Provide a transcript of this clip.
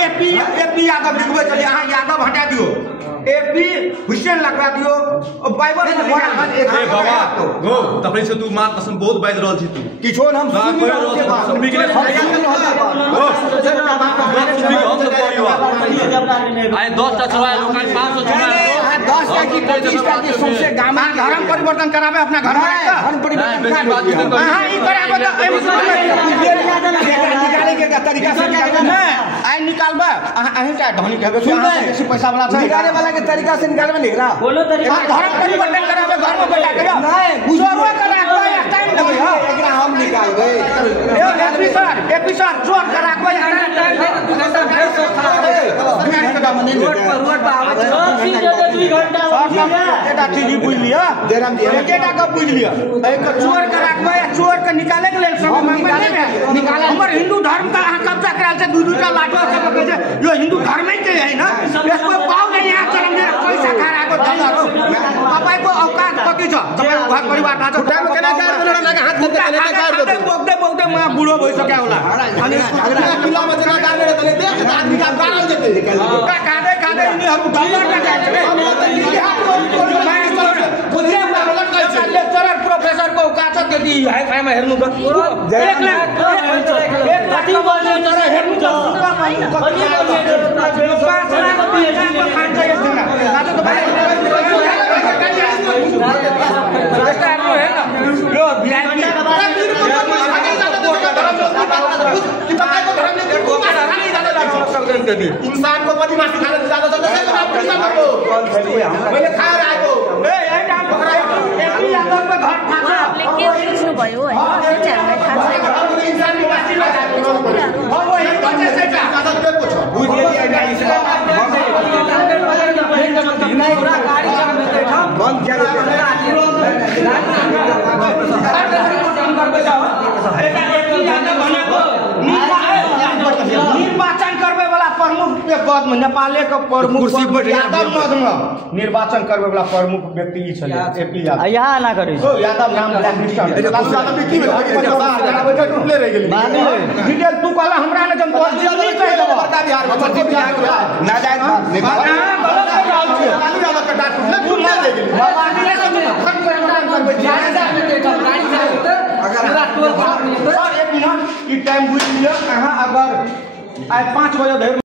AP Yadav लिखबे चलिए अहाँ यादव हटा दियो एपी हुसैन लगवा दियो बाइबल में ए बाबा गो तपई से तू मां कसम बहुत बाज रहल छी तू किछो हम सुन के आए 10 टा चलाए लोग 500 चलाए 10 टा की 25 टा की सबसे गांव में धर्म परिवर्तन करावे अपना घर में धर्म परिवर्तन हां ई करावे तो निकाले के तरीका से आए निकालबा अहीं का ढोनी कहबे बेसी पैसा वाला छै निकाले वाला के तरीका से निकालबे निकला बोलो तरीका धर्म परिवर्तन करावे घर में बैठा के नहीं बुझबो करावे टाइम लगे हां एकरा हम निकालबे एपी सर जोर करावे रोड पर आवे 2 घंटा एटा चीज बुझ लिया देराम जी एटा का बुझ लिया एक चोर करावे चोर के निकाले के लेल सब निकाले हमर हिंदू धर्म का कब्जा कराल से दू टा लाठो सब कहे छै यो हिंदू धर्म के है ना इसको पाव नहीं आ चरम ने पैसा खा को तपाई को औकात कति छ तपाई घर परिवार ना छ टाइम केना कार बनाना लगा हाथ धरते केना कार दे बोगदे म बुढो भइ सके होला अनि किला में जना कार ने तले देख आदमी का कार देते का कादे इने हम डॉलर का जाए लेक्चरर प्रोफेसर को औकात के दी हाई फाई में हेर्नु त 1 लाख 1 लाख बोल्नु तर हेर्नु त 5 लाख खान्छ यसजना आज त भाइ रस्ताहरु हेर्न यो भिआइपी इंसान को पति मासी खाने ज्यादा मैले खाएर आएको ए एटा एपी यादव पे घर थाहा छ के बुझ्नु भयो हैन त्यो चाहिँ हामीलाई थाहा छैन इंसान को मासी खाएको हो हो यो बच्चा सेटा आदत के छ बुझिए एटा पूरा गाडी चलाउँदै छ बन्द क्या निर्वाचन करबे वाला प्रमुख के पद में नेपाले के प्रमुख कुर्सी पर यादव पद में निर्वाचन करबे वाला प्रमुख व्यक्ति ई छले एपी यादव यहाँ ना करे ओ यादव नाम ब्लैक लिस्ट यादव की बैठे टूटले रह गेली डिटेल तू कहला हमरा ने जन तोर जल्दी कह देबो बता बिहार में बिहार ना जाए नेपाल गलत कर रहल छी लालू यादव के डाट टूटले रह गेली बाबाजी ने खन परिवर्तन करबे जायजा में के गाड़ी से अगर टोल भाग नहीं तो 1 मिनट ई टाइम बुझ लियो अहाँ अगर आइ 5 बजे